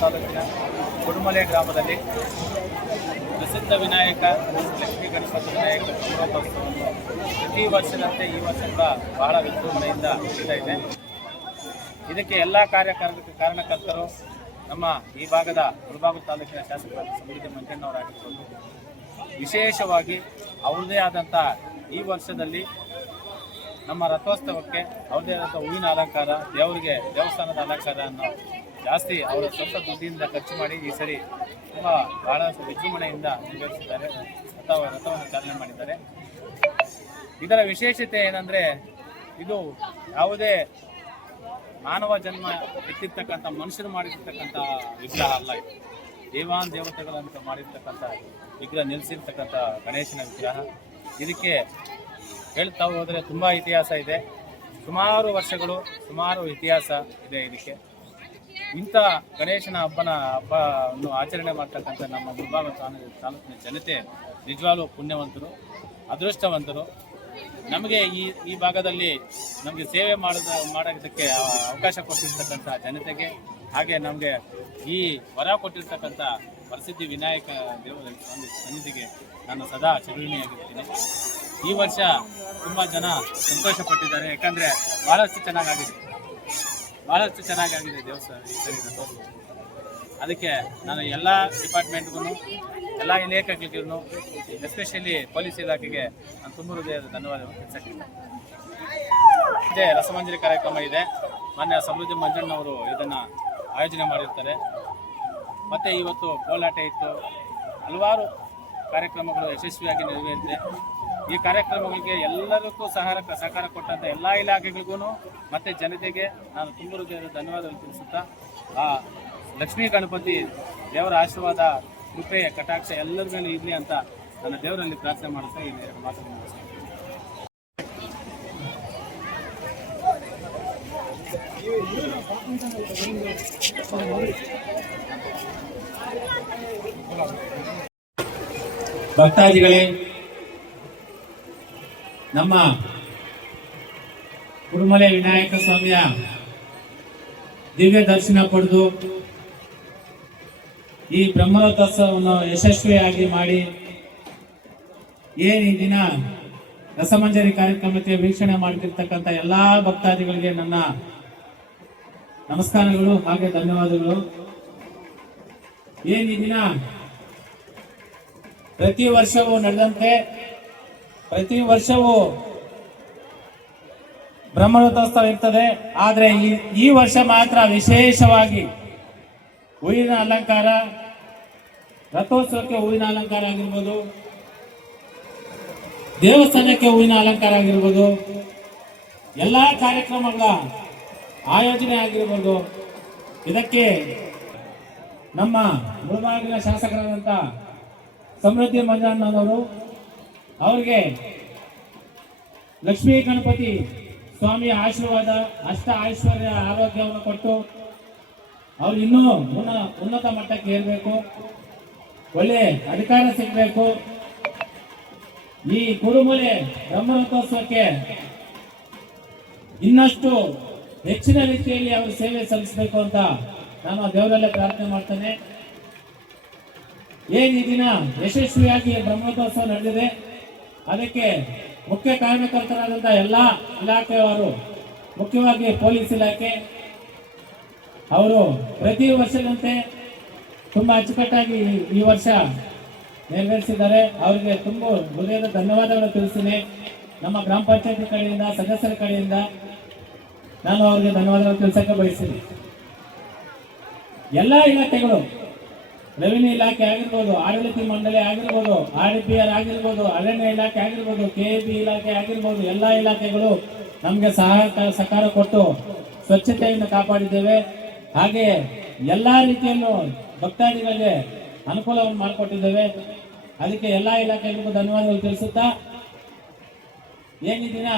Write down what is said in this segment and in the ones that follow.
ತಾಲೂಕಿನ ಕುಡುಮಲೆ ಗ್ರಾಮದಲ್ಲಿ ಪ್ರಸಿದ್ಧ ವಿನಾಯಕ ಲಕ್ಷ್ಮೀ ಗಣಪತಿ ವಿನಾಯಕ ಗಣಪೋತ್ಸವವನ್ನು ಪ್ರತಿ ವರ್ಷದಂತೆ ಈ ವರ್ಷ ಕೂಡ ಬಹಳ ವಿಜೃಂಭಣೆಯಿಂದ ನಡೀತಾ ಇದೆ. ಇದಕ್ಕೆ ಎಲ್ಲ ಕಾರ್ಯಕರ್ತ ಕಾರಣಕರ್ತರು ನಮ್ಮ ಈ ಭಾಗದ ಮುಳಬಾಗು ತಾಲೂಕಿನ ಶಾಸಕರಾದ ಸಮೃದ್ಧಿ ಮಂಜಣ್ಣವರಾಗಿರ್ಬೋದು. ವಿಶೇಷವಾಗಿ ಅವ್ರದ್ದೇ ಆದಂಥ ಈ ವರ್ಷದಲ್ಲಿ ನಮ್ಮ ರಥೋತ್ಸವಕ್ಕೆ ಅವ್ರದೇ ಆದಂಥ ಹೂವಿನ ಅಲಂಕಾರ, ದೇವರಿಗೆ ದೇವಸ್ಥಾನದ ಅಲಂಕಾರವನ್ನು ಜಾಸ್ತಿ ಅವರ ಸ್ವಂತ ದುಡ್ಡಿಯಿಂದ ಖರ್ಚು ಮಾಡಿ ಈ ಸರಿ ತುಂಬ ಬಹಳ ವಿಜೃಂಭಣೆಯಿಂದ ನೆರವೇರಿಸಿದ್ದಾರೆ. ರಥ, ರಥವನ್ನು ಚಾಲನೆ ಮಾಡಿದ್ದಾರೆ. ಇದರ ವಿಶೇಷತೆ ಏನಂದರೆ ಇದು ಯಾವುದೇ ಮಾನವ ಜನ್ಮ ಎತ್ತಿರ್ತಕ್ಕಂಥ ಮನುಷ್ಯರು ಮಾಡಿರ್ತಕ್ಕಂಥ ವಿಗ್ರಹ ಅಲ್ಲ ಇದು. ದೇವಾನ್ ದೇವತೆಗಳಂತ ಮಾಡಿರ್ತಕ್ಕಂಥ ವಿಗ್ರಹ ನಿಲ್ಲಿಸಿರ್ತಕ್ಕಂಥ ಗಣೇಶನ ವಿಗ್ರಹ. ಇದಕ್ಕೆ ಹೇಳ್ತಾ ಹೋದರೆ ತುಂಬ ಇತಿಹಾಸ ಇದೆ. ಸುಮಾರು ವರ್ಷಗಳು, ಸುಮಾರು ಇತಿಹಾಸ ಇದೆ ಇದಕ್ಕೆ. ಇಂಥ ಗಣೇಶನ ಹಬ್ಬನ ಹಬ್ಬವನ್ನು ಆಚರಣೆ ಮಾಡ್ತಕ್ಕಂಥ ನಮ್ಮ ಮುಂಭಾಗ ತಾಲೂ- ತಾಲೂಕಿನ ಜನತೆ ನಿಜವಾಗ್ಲೂ ಪುಣ್ಯವಂತರು, ಅದೃಷ್ಟವಂತರು. ನಮಗೆ ಈ ಈ ಭಾಗದಲ್ಲಿ ನಮಗೆ ಸೇವೆ ಮಾಡೋದ, ಮಾಡೋದಕ್ಕೆ ಅವಕಾಶ ಕೊಟ್ಟಿರ್ತಕ್ಕಂಥ ಜನತೆಗೆ, ಹಾಗೆ ನಮಗೆ ಈ ವರ ಕೊಟ್ಟಿರ್ತಕ್ಕಂಥ ಪ್ರಸಿದ್ಧಿ ವಿನಾಯಕ ದೇವ ಸನ್ನಿಧಿಗೆ ನಾನು ಸದಾ ಚಿರುಣಿಯಾಗಿರ್ತೀನಿ ಈ ವರ್ಷ ತುಂಬ ಜನ ಸಂತೋಷ ಪಟ್ಟಿದ್ದಾರೆ ಯಾಕಂದರೆ ಭಾಳಷ್ಟು ಚೆನ್ನಾಗಾಗಿದೆ. ಭಾಳಷ್ಟು ಚೆನ್ನಾಗಾಗಿದೆ ದೇವಸ್ಥಾನ ಈ ಸರಿ ಅದಕ್ಕೆ ನಾನು ಎಲ್ಲ ಡಿಪಾರ್ಟ್ಮೆಂಟ್ಗೂ, ಎಲ್ಲ ಇಲಾಖೆಗಳಿಗೂ, ಎಸ್ಪೆಷಲಿ ಪೊಲೀಸ್ ಇಲಾಖೆಗೆ ನಾನು ತುಂಬ ಹೃದಯದ ಧನ್ಯವಾದಗಳು ತಿಳಿಸಕ್ಕೆ ಇದೇ ರಸಮಂಜರಿ ಕಾರ್ಯಕ್ರಮ ಇದೆ. ಮಾನ್ಯ ಸಮೃದ್ಧಿ ಮಂಜಣ್ಣವರು ಇದನ್ನು ಆಯೋಜನೆ ಮಾಡಿರ್ತಾರೆ. ಮತ್ತು ಇವತ್ತು ಕೋಲಾಟ ಇತ್ತು. ಹಲವಾರು ಕಾರ್ಯಕ್ರಮಗಳು ಯಶಸ್ವಿಯಾಗಿ ನೆರವೇರಿದೆ. ಈ ಕಾರ್ಯಕ್ರಮಗಳಿಗೆ ಎಲ್ಲರಿಗೂ ಸಹಕಾರ ಸಹಕಾರ ಕೊಟ್ಟಂಥ ಎಲ್ಲ ಇಲಾಖೆಗಳಿಗೂ, ಮತ್ತು ಜನತೆಗೆ ನಾನು ತುಂಬ ಹೃದಯದ ಧನ್ಯವಾದಗಳು ತಿಳಿಸುತ್ತಾ ಆ ಲಕ್ಷ್ಮೀ ಗಣಪತಿ ದೇವರ ಆಶೀರ್ವಾದ, ಕೃಪೆ, ಕಟಾಕ್ಷ ಎಲ್ಲರ ಮೇಲೆ ಇರಲಿ ಅಂತ ನನ್ನ ದೇವರಲ್ಲಿ ಪ್ರಾರ್ಥನೆ ಮಾಡುತ್ತಾ ಈ ಮಾತನ್ನು ಮುಗಿಸ್ತೇನೆ. ಭಕ್ತಾದಿಗಳೇ, ನಮ್ಮ ಕುರುಮಲೆ ವಿನಾಯಕ ಸ್ವಾಮಿಯ ದಿವ್ಯ ದರ್ಶನ ಪಡೆದು ಈ ಬ್ರಹ್ಮರಥೋತ್ಸವವನ್ನು ಯಶಸ್ವಿಯಾಗಿ ಮಾಡಿ ಏನು ಈ ದಿನ ರಸಮಂಜರಿ ಕಾರ್ಯಕ್ರಮಕ್ಕೆ ವೀಕ್ಷಣೆ ಮಾಡ್ತಿರ್ತಕ್ಕಂಥ ಎಲ್ಲ ಭಕ್ತಾದಿಗಳಿಗೆ ನನ್ನ ನಮಸ್ಕಾರಗಳು ಹಾಗೆ ಧನ್ಯವಾದಗಳು. ಏನು ಈ ದಿನ ಪ್ರತಿ ವರ್ಷವೂ ನಡೆದಂತೆ ಪ್ರತಿ ವರ್ಷವೂ ಬ್ರಹ್ಮರಥೋತ್ಸವ ಇರ್ತದೆ. ಆದರೆ ಈ ಈ ವರ್ಷ ಮಾತ್ರ ವಿಶೇಷವಾಗಿ ಹೂವಿನ ಅಲಂಕಾರ, ರಥೋತ್ಸವಕ್ಕೆ ಹೂವಿನ ಅಲಂಕಾರ ಆಗಿರ್ಬೋದು, ದೇವಸ್ಥಾನಕ್ಕೆ ಹೂವಿನ ಅಲಂಕಾರ ಆಗಿರ್ಬೋದು, ಎಲ್ಲ ಕಾರ್ಯಕ್ರಮಗಳ ಆಯೋಜನೆ ಆಗಿರ್ಬೋದು. ಇದಕ್ಕೆ ನಮ್ಮ ಮುಳುಬಾಗಿನ ಶಾಸಕರಾದಂಥ ಸಮೃದ್ಧಿ ಮಂಜಣ್ಣನವರು ಅವರಿಗೆ ಲಕ್ಷ್ಮೀ ಗಣಪತಿ ಸ್ವಾಮಿಯ ಆಶೀರ್ವಾದ, ಅಷ್ಟ ಐಶ್ವರ್ಯ ಆರೋಗ್ಯವನ್ನು ಕೊಟ್ಟು ಅವ್ರು ಇನ್ನೂ ಉನ್ನ, ಉನ್ನತ ಮಟ್ಟಕ್ಕೆ ಏರಬೇಕು. ಒಳ್ಳೆ ಅಧಿಕಾರ ಸಿಗಬೇಕು. ಈ ಕುರುಮೂಲೆ ಬ್ರಹ್ಮರಥೋತ್ಸವಕ್ಕೆ ಇನ್ನಷ್ಟು ಹೆಚ್ಚಿನ ರೀತಿಯಲ್ಲಿ ಅವರು ಸೇವೆ ಸಲ್ಲಿಸಬೇಕು ಅಂತ ನಾನು ದೇವರಲ್ಲೇ ಪ್ರಾರ್ಥನೆ ಮಾಡ್ತೇನೆ. ಏನು ಈ ದಿನ ಯಶಸ್ವಿಯಾಗಿ ಬ್ರಹ್ಮೋತ್ಸವ ನಡೆದಿದೆ, ಅದಕ್ಕೆ ಮುಖ್ಯ ಕಾರ್ಯಕರ್ತರಾದಂತಹ ಎಲ್ಲ ಇಲಾಖೆಯವರು, ಮುಖ್ಯವಾಗಿ ಪೊಲೀಸ್ ಇಲಾಖೆ ಅವರು ಪ್ರತಿ ವರ್ಷದಂತೆ ತುಂಬಾ ಅಚ್ಚುಕಟ್ಟಾಗಿ ಈ- ವರ್ಷ ನೆರವೇರಿಸಿದ್ದಾರೆ. ಅವರಿಗೆ ತುಂಬ ಹೃದಯದ ಧನ್ಯವಾದಗಳು ತಿಳಿಸ್ತೀನಿ. ನಮ್ಮ ಗ್ರಾಮ ಪಂಚಾಯತಿ ಕಡೆಯಿಂದ, ಸದಸ್ಯರ ಕಡೆಯಿಂದ ನಾನು ಅವರಿಗೆ ಧನ್ಯವಾದಗಳು ತಿಳಿಸಕ್ಕೆ ಬಯಸ್ತೀನಿ. ಎಲ್ಲ ಇಲಾಖೆಗಳು, ರೆವಿನ್ಯೂ ಇಲಾಖೆ ಆಗಿರ್ಬೋದು, ಆಡಳಿತ ಮಂಡಳಿ ಆಗಿರ್ಬೋದು ಆರ್ ಪಿ ಆರ್ ಆಗಿರ್ಬೋದು, ಅರಣ್ಯ ಇಲಾಖೆ ಆಗಿರ್ಬೋದು ಕೆ ಬಿ ಇಲಾಖೆ ಆಗಿರ್ಬೋದು, ಎಲ್ಲ ಇಲಾಖೆಗಳು ನಮಗೆ ಸಹಾಯ ಸಹಕಾರ ಕೊಟ್ಟು ಸ್ವಚ್ಛತೆಯನ್ನು ಕಾಪಾಡಿದ್ದೇವೆ. ಹಾಗೆ ಎಲ್ಲ ರೀತಿಯಲ್ಲೂ ಭಕ್ತಾದಿಗಳಿಗೆ ಅನುಕೂಲವನ್ನು ಮಾಡಿಕೊಟ್ಟಿದ್ದೇವೆ. ಅದಕ್ಕೆ ಎಲ್ಲ ಇಲಾಖೆಗಳಿಗೂ ಧನ್ಯವಾದಗಳು ತಿಳಿಸುತ್ತಾ ಏನಿದ್ದೀನ ದಿನ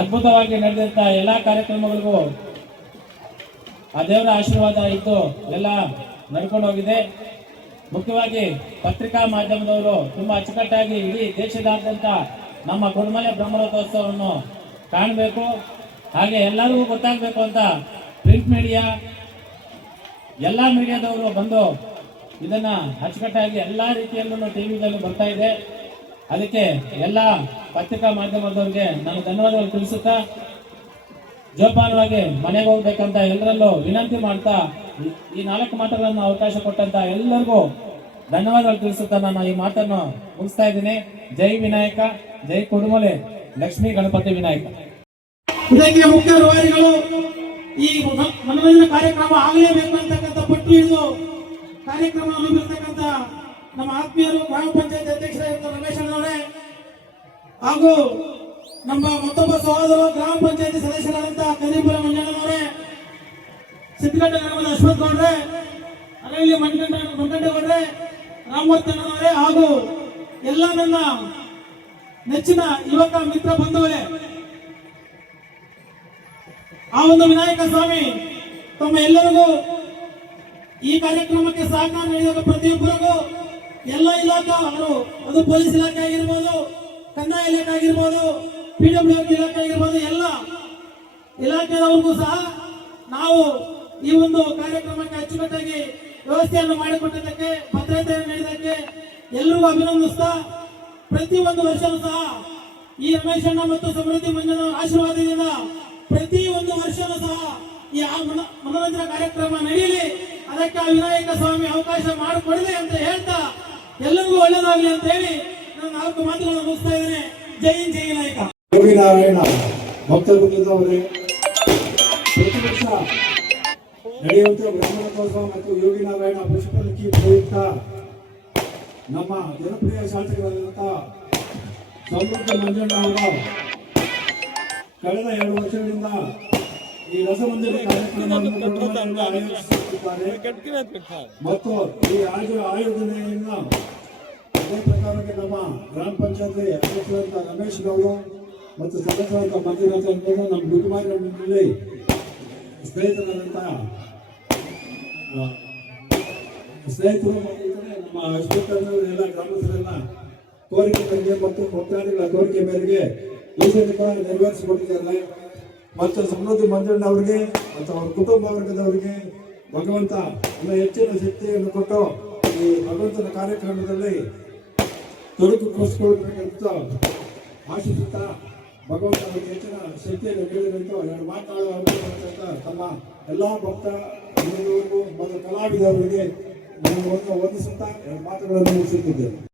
ಅದ್ಭುತವಾಗಿ ನಡೆದಿರುತ್ತ ಎಲ್ಲ ಕಾರ್ಯಕ್ರಮಗಳಿಗೂ ಆ ದೇವರ ಆಶೀರ್ವಾದ ಇದ್ದು ಎಲ್ಲ ನಡ್ಕೊಂಡು ಹೋಗಿದೆ. ಮುಖ್ಯವಾಗಿ ಪತ್ರಿಕಾ ಮಾಧ್ಯಮದವರು ತುಂಬಾ ಅಚ್ಚುಕಟ್ಟಾಗಿ ಇಡೀ ದೇಶದಾದ್ಯಂತ ನಮ್ಮ ಗುಡ್ಮಲೆ ಬ್ರಹ್ಮರಥೋತ್ಸವವನ್ನು ಕಾಣಬೇಕು. ಹಾಗೆ ಎಲ್ಲರಿಗೂ ಗೊತ್ತಾಗಬೇಕು ಅಂತ ಪ್ರಿಂಟ್ ಮೀಡಿಯಾ ಎಲ್ಲ ಮೀಡಿಯಾದವರು ಬಂದು ಇದನ್ನ ಅಚ್ಚುಕಟ್ಟಾಗಿ ಎಲ್ಲ ರೀತಿಯಲ್ಲೂ ಟಿವಿದಲ್ಲಿ ಬರ್ತಾ ಇದೆ. ಅದಕ್ಕೆ ಎಲ್ಲ ಪತ್ರಿಕಾ ಮಾಧ್ಯಮದವರಿಗೆ ನಾನು ಧನ್ಯವಾದಗಳು ತಿಳಿಸುತ್ತಾ, ಜೋಪಾನವಾಗಿ ಮನೆಗೆ ಹೋಗ್ಬೇಕಂತ ಎಲ್ಲರಲ್ಲೂ ವಿನಂತಿ ಮಾಡ್ತಾ, ಈ- ನಾಲ್ಕು ಮಾತುಗಳನ್ನು ಅವಕಾಶ ಕೊಟ್ಟಂತ ಎಲ್ಲರಿಗೂ ಧನ್ಯವಾದಗಳು ತಿಳಿಸುತ್ತಾ ನಾನು ಈ ಮಾತನ್ನು ಮುಗಿಸ್ತಾ ಇದ್ದೀನಿ. ಜೈ ವಿನಾಯಕ, ಜೈ ಕುಡುಮಲೆ ಲಕ್ಷ್ಮೀ ಗಣಪತಿ ವಿನಾಯಕ. ಇದಕ್ಕೆ ಮುಖ್ಯ ಈ ಮನೋರಂಜನೆ ಕಾರ್ಯಕ್ರಮ ಆಗಲೇಬೇಕು ಅಂತಕ್ಕಂಥ ಪಟ್ಟು ಹಿಡಿದು ಕಾರ್ಯಕ್ರಮ ರೂಪಿರ್ತಕ್ಕಂಥ ನಮ್ಮ ಆತ್ಮೀಯರು ಗ್ರಾಮ ಪಂಚಾಯತ್ ಅಧ್ಯಕ್ಷರಾಗಿರುವ ರಮೇಶ್ ಅಣ್ಣವರೇ ಹಾಗೂ ನಮ್ಮ ಮತ್ತೊಬ್ಬ ಸಹೋದರ ಗ್ರಾಮ ಪಂಚಾಯತಿ ಸದಸ್ಯರಾದಂತಹ ಕರೀಪುರ ಮಂಜಣ್ಣನವರೇ ಸಿದ್ಧಗಡ್ಡ ಗ್ರಾಮದ ಅಶ್ವಥ್ ಗೌಡ್ರೆ ಅರಳಿ ಮಣಿಕಂಠಗೌಡ್ರೆ ರಾಮಮೂರ್ತಿ ಅಣ್ಣನವರೇ ಹಾಗೂ ಎಲ್ಲ ನನ್ನ ನೆಚ್ಚಿನ ಯುವಕ ಮಿತ್ರ ಬಂಧುಗಳೇ ಆ ಒಂದು ವಿನಾಯಕ ಸ್ವಾಮಿ, ತಮ್ಮ ಎಲ್ಲರಿಗೂ ಈ ಕಾರ್ಯಕ್ರಮಕ್ಕೆ ಸಹಕಾರ ನೀಡಿದ ಪ್ರತಿಯೊಬ್ಬರಿಗೂ ಎಲ್ಲ ಇಲಾಖೆ, ಅವರು ಅದು ಪೊಲೀಸ್ ಇಲಾಖೆ ಆಗಿರ್ಬೋದು, ಕಂದಾಯ ಇಲಾಖೆ ಆಗಿರ್ಬೋದು, ಪಿ ಡಬ್ಲ್ಯೂ ಇಲಾಖೆ ಆಗಿರ್ಬೋದು, ಎಲ್ಲ ಇಲಾಖೆಯವರೆಗೂ ಸಹ ನಾವು ಈ ಒಂದು ಕಾರ್ಯಕ್ರಮಕ್ಕೆ ಅಚ್ಚುಕಟ್ಟಾಗಿ ವ್ಯವಸ್ಥೆಯನ್ನು ಮಾಡಿಕೊಟ್ಟಿದ್ದಕ್ಕೆ, ಭದ್ರತೆಯನ್ನು ನೀಡಿದ್ದಕ್ಕೆ ಎಲ್ಲರಿಗೂ ಅಭಿನಂದಿಸ್ತಾ ಒಂದು ವರ್ಷವೂ ಸಹ ಈ ರಮೇಶಣ್ಣ ಮತ್ತು ಸಮೃದ್ಧಿ ಮಂಜನ ಆಶೀರ್ವಾದದಿಂದ ಪ್ರತಿ ಒಂದು ವರ್ಷವೂ ಸಹ ಈ ಮನೋರಂಜನಾ ಕಾರ್ಯಕ್ರಮ ನಡೆಯಲಿ. ಅದಕ್ಕೆ ವಿನಾಯಕ ಸ್ವಾಮಿ ಅವಕಾಶ ಮಾಡಿಕೊಡಲಿ ಅಂತ ಹೇಳ್ತಾ ಎಲ್ಲರಿಗೂ ಒಳ್ಳೇದಾಗಲಿ ಅಂತ ಹೇಳಿ ನಾನು ನಾಲ್ಕು ಮಾತುಗಳನ್ನು ಮುಗಿಸ್ತಾ ಇದ್ದೇನೆ. ಜೈ ಜೈ ವಿನಾಯಕ. ಯೋಗಿ ನಾರಾಯಣ ಭಕ್ತವೃಂದದವರೇ ಪ್ರತಿ ವರ್ಷ ನಡೆಯುವಂತೆ ಬ್ರಹ್ಮರಥೋತ್ಸವ ಮತ್ತು ಯೋಗಿ ನಾರಾಯಣ ಪುಷ್ಪಲಕ್ಕಿ ಪ್ರಯುಕ್ತ ನಮ್ಮ ಜನಪ್ರಿಯ ಶಾಸಕರಾದಂತಹ ಸಮೃದ್ಧ ಮಂಜಣ್ಣ ಅವರು ಕಳೆದ ಎರಡು ವರ್ಷಗಳಿಂದ ಈ ರಸಮಂದಿರ ಕಾರ್ಯಕ್ರಮವನ್ನು ಆಯೋಜಿಸುತ್ತಿದ್ದಾರೆ. ಮತ್ತು ಈ ಆಯೋ ಆಯೋಜನೆಯನ್ನು ಅದೇ ಪ್ರಕಾರಕ್ಕೆ ನಮ್ಮ ಗ್ರಾಮ ಪಂಚಾಯತ್ ಅಧ್ಯಕ್ಷರಾದ ರಮೇಶ್ ಗೌಡ ಮತ್ತು ಸದಸ್ಯರಾದ ಮಂಜುನಾಥ ಅಂತೇಳಿ ನಮ್ಮ ಡುಕುಮಾರಿನಲ್ಲಿ ಸ್ನೇಹಿತರಾದಂತಹ ಆ, ಸ್ನೇಹಿತರು ನಮ್ಮ ಸ್ಪೀಕರ್ ಎಲ್ಲ ಗ್ರಾಮಸ್ಥರೆಲ್ಲ ಕೋರಿಕೆ ಮೇರೆಗೆ ಮತ್ತು ಭಕ್ತಾದಿಗಳ ಕೋರಿಕೆ ಮೇರೆಗೆ ಕೂಡ ನೆರವೇರಿಸಿಕೊಟ್ಟಿದ್ದಾರೆ. ಮತ್ತು ಸಮೃದ್ಧಿ ಮಂಜಣ್ಣ ಅವರಿಗೆ ಮತ್ತು ಅವ್ರ ಕುಟುಂಬ ವರ್ಗದವರಿಗೆ ಭಗವಂತ ಎಲ್ಲ ಹೆಚ್ಚಿನ ಶಕ್ತಿಯನ್ನು ಕೊಟ್ಟು ಈ ಭಗವಂತನ ಕಾರ್ಯಕ್ರಮದಲ್ಲಿ ತೊಡಗಿಸಿಕೊಳ್ಬೇಕಂತ ಆಶಿಸುತ್ತಾ ಭಗವಂತ ಅವರಿಗೆ ಹೆಚ್ಚಿನ ಶಕ್ತಿಯನ್ನು ನೀಡಿದಂತ ಎರಡು ಮಾತನಾಡುವ ಅನುಭವ ತಮ್ಮ ಎಲ್ಲ ಭಕ್ತ ಮತ್ತು ಕಲಾವಿದರಿಗೆ ನಾನು ವಂದಿಸುತ್ತಾ ಎರಡು ಮಾತುಗಳನ್ನು ಮುಗಿಸುತ್ತಿದ್ದೇನೆ.